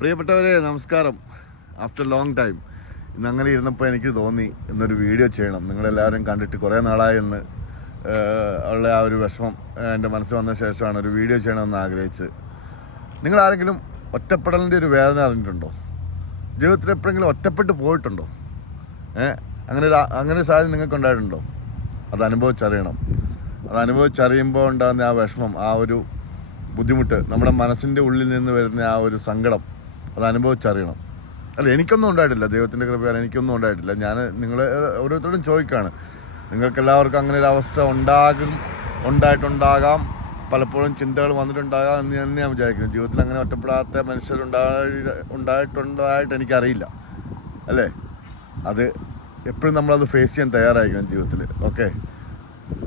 പ്രിയപ്പെട്ടവരെ നമസ്കാരം. After long time ഇന്ന് അങ്ങനെ ഇരുന്നപ്പോൾ എനിക്ക് തോന്നി ഇന്നൊരു വീഡിയോ ചെയ്യണം. നിങ്ങളെല്ലാവരും കണ്ടിട്ട് കുറേ നാളായി എന്ന് ഉള്ള ആ ഒരു വിഷമം എൻ്റെ മനസ്സിൽ വന്ന ശേഷമാണ് ഒരു വീഡിയോ ചെയ്യണമെന്ന് ആഗ്രഹിച്ചത്. നിങ്ങളാരെങ്കിലും ഒറ്റപ്പെടലിൻ്റെ ഒരു വേദന അറിഞ്ഞിട്ടുണ്ടോ? ജീവിതത്തിൽ എപ്പോഴെങ്കിലും ഒറ്റപ്പെട്ട് പോയിട്ടുണ്ടോ? അങ്ങനെ ഒരു സാഹചര്യം നിങ്ങൾക്ക് ഉണ്ടായിട്ടുണ്ടോ? അത് അനുഭവിച്ചറിയണം. അത് അനുഭവിച്ചറിയുമ്പോൾ ഉണ്ടാകുന്ന ആ വിഷമം, ആ ഒരു ബുദ്ധിമുട്ട്, നമ്മുടെ മനസ്സിൻ്റെ ഉള്ളിൽ നിന്ന് വരുന്ന ആ ഒരു സങ്കടം, അത് അനുഭവിച്ചറിയണം. അല്ല, എനിക്കൊന്നും ഉണ്ടായിട്ടില്ല, ദൈവത്തിൻ്റെ കൃപയാൽ എനിക്കൊന്നും ഉണ്ടായിട്ടില്ല. ഞാൻ നിങ്ങളെ ഓരോരുത്തരോടും ചോദിക്കുകയാണ്, നിങ്ങൾക്കെല്ലാവർക്കും അങ്ങനെ ഒരു അവസ്ഥ ഉണ്ടായിട്ടുണ്ടാകാം, പലപ്പോഴും ചിന്തകൾ വന്നിട്ടുണ്ടാകാം എന്ന് തന്നെ ഞാൻ വിചാരിക്കുന്നു. ജീവിതത്തിൽ അങ്ങനെ ഒറ്റപ്പെടാത്ത മനുഷ്യരുണ്ടായിട്ട് എനിക്കറിയില്ല, അല്ലേ? അത് എപ്പോഴും നമ്മളത് ഫേസ് ചെയ്യാൻ തയ്യാറായിരിക്കണം ജീവിതത്തിൽ. ഓക്കെ,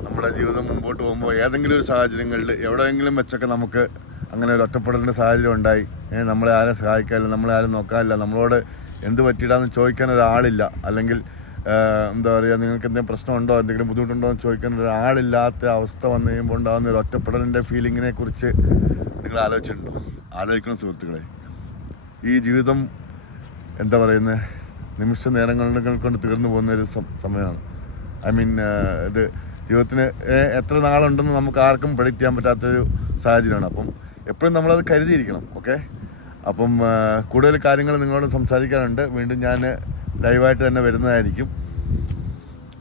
നമ്മുടെ ജീവിതം മുമ്പോട്ട് പോകുമ്പോൾ ഏതെങ്കിലും ഒരു സാഹചര്യങ്ങളിൽ എവിടെയെങ്കിലും വെച്ചൊക്കെ നമുക്ക് അങ്ങനെ ഒരു ഒറ്റപ്പെടലിൻ്റെ സാഹചര്യം ഉണ്ടായി, നമ്മളെ ആരും സഹായിക്കാനില്ല, നമ്മളെ ആരും നോക്കാനില്ല, നമ്മളോട് എന്ത് പറ്റിയിടാന്ന് ചോദിക്കാൻ ഒരാളില്ല, അല്ലെങ്കിൽ എന്താ പറയുക, നിങ്ങൾക്ക് എന്തെങ്കിലും പ്രശ്നമുണ്ടോ, എന്തെങ്കിലും ബുദ്ധിമുട്ടുണ്ടോ എന്ന് ചോദിക്കാൻ ഒരാളില്ലാത്ത അവസ്ഥ വന്നു കഴിയുമ്പോൾ ഉണ്ടാകുന്ന ഒരു ഒറ്റപ്പെടലിൻ്റെ ഫീലിങ്ങിനെ കുറിച്ച് നിങ്ങൾ ആലോചിച്ചിട്ടുണ്ടോ? ആലോചിക്കണം സുഹൃത്തുക്കളെ. ഈ ജീവിതം എന്താ പറയുന്നത്, നിമിഷ നേരങ്ങൾ കൊണ്ട് തീർന്നു പോകുന്ന ഒരു സമയമാണ്. ഇത് ജീവിതത്തിന് എത്ര നാളുണ്ടെന്ന് നമുക്ക് ആർക്കും പ്രെഡിക്റ്റ് ചെയ്യാൻ പറ്റാത്തൊരു സാഹചര്യമാണ്. അപ്പം എപ്പോഴും നമ്മളത് കരുതിയിരിക്കണം. ഓക്കെ, അപ്പം കൂടുതൽ കാര്യങ്ങൾ നിങ്ങളോട് സംസാരിക്കാനുണ്ട്. വീണ്ടും ഞാൻ ലൈവായിട്ട് തന്നെ വരുന്നതായിരിക്കും.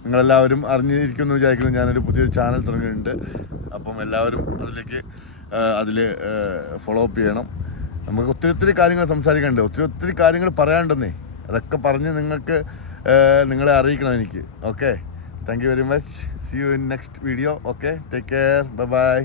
നിങ്ങളെല്ലാവരും അറിഞ്ഞിരിക്കുമെന്ന് വിചാരിക്കുന്നു. ഞാനൊരു പുതിയൊരു ചാനൽ തുടങ്ങിയിട്ടുണ്ട്. അപ്പം എല്ലാവരും അതിൽ ഫോളോ അപ്പ് ചെയ്യണം. നമുക്ക് ഒത്തിരി കാര്യങ്ങൾ സംസാരിക്കാനുണ്ട്, ഒത്തിരി കാര്യങ്ങൾ പറയാനുണ്ടെന്നേ. അതൊക്കെ പറഞ്ഞ് നിങ്ങളെ അറിയിക്കണം എനിക്ക്. Okay, thank you very much. See you in next video. Okay, take care. Bye bye.